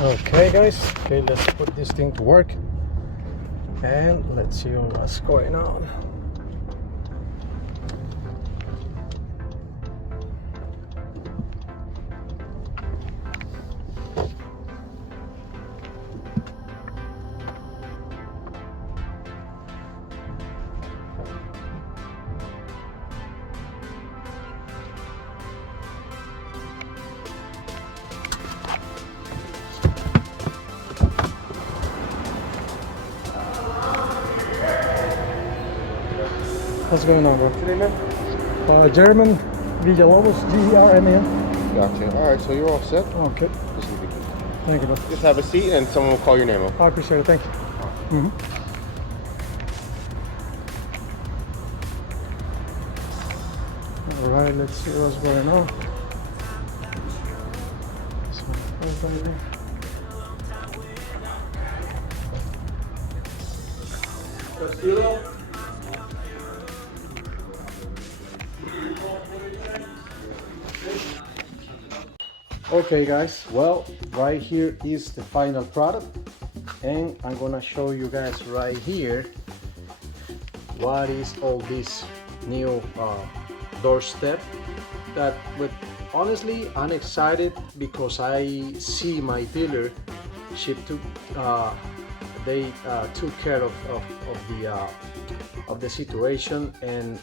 Okay guys, okay, let's put this thing to work and let's see what's going on. What's going on, bro? What's your name, man? German Villalobos, German. Gotcha. All right, so you're all set. Okay, This will be good. thank you, bro. Just have a seat and someone will call your name up. I appreciate it, thank you. All right, let's see what's going on. So, right there. Okay guys, well, right here is the final product, and I'm gonna show you guys right here what is all this new doorstep. That, but honestly, I'm excited because I see my dealer they took care of the situation, and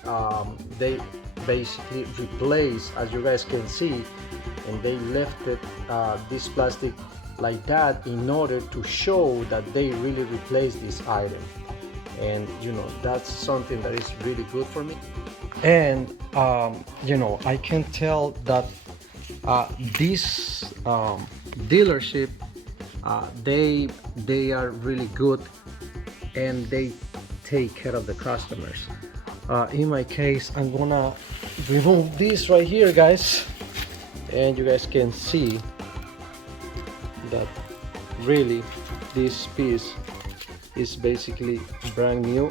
they basically replaced, as you guys can see, and they left it this plastic like that in order to show that they really replaced this item. And you know, that's something that is really good for me. And you know, I can tell that this dealership, they are really good and they take care of the customers. In my case, I'm gonna remove this right here, guys, and you guys can see that really this piece is basically brand new.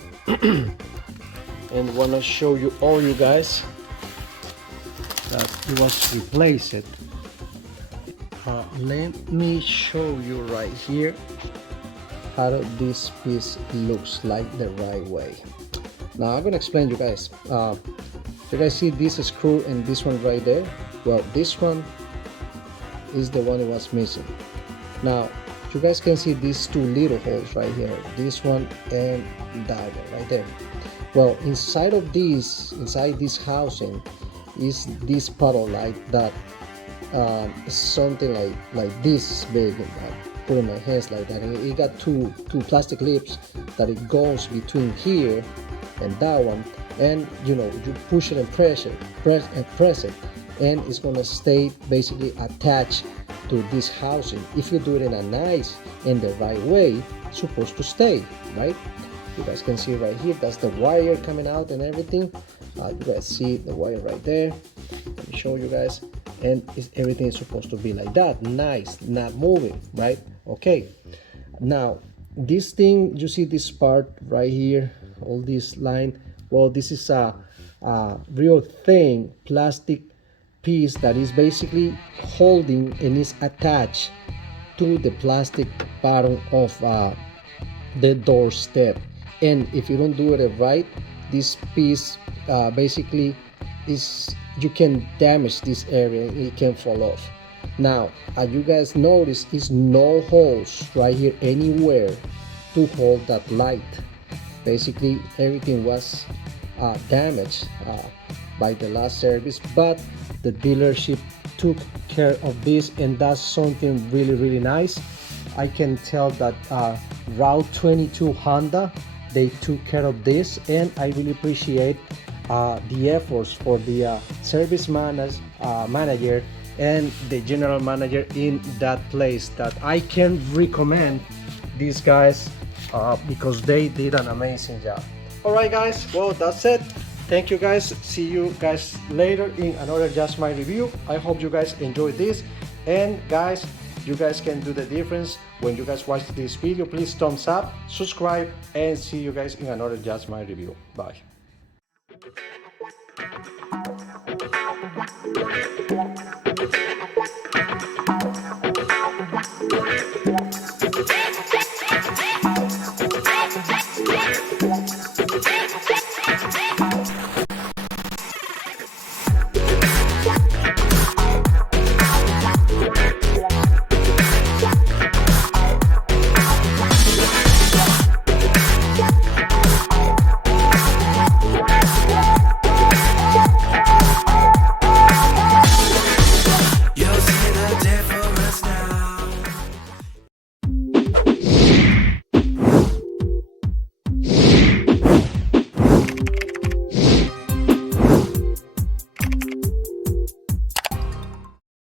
And wanna show you all, you guys, that it was replaced. Let me show you right here how this piece looks like the right way. Now I'm gonna explain you guys. You guys see this screw and this one right there? Well, this one is the one that was missing. Now you guys can see these two little holes right here, this one and that one right there. Well, inside this housing is this puddle like that, something like this big. I put in my hands like that, and it got two plastic lips that it goes between here and that one, and you know, you push it and press it, and it's gonna stay basically attached to this housing. If you do it in a nice and the right way, it's supposed to stay, right? You guys can see right here, that's the wire coming out and everything. You guys see the wire right there. Let me show you guys. And everything is supposed to be like that, nice, not moving, right? Okay, now this thing, you see this part right here, all this line, well, this is a real thin plastic piece that is basically holding and is attached to the plastic bottom of the doorstep. And if you don't do it right, this piece basically is, you can damage this area, it can fall off. Now, as you guys notice, is no holes right here anywhere to hold that light. Basically everything was damaged by the last service, but the dealership took care of this, and that's something really nice. I can tell that Route 22 Honda, they took care of this, and I really appreciate the efforts for the service manager and the general manager in that place. That I can recommend these guys because they did an amazing job. All right guys, well, that's it. Thank you guys. See you guys later in another Just My Review. I hope you guys enjoyed this, and guys, You guys can do the difference. When you guys watch this video, please thumbs up, subscribe, and see you guys in another Just My Review. Bye.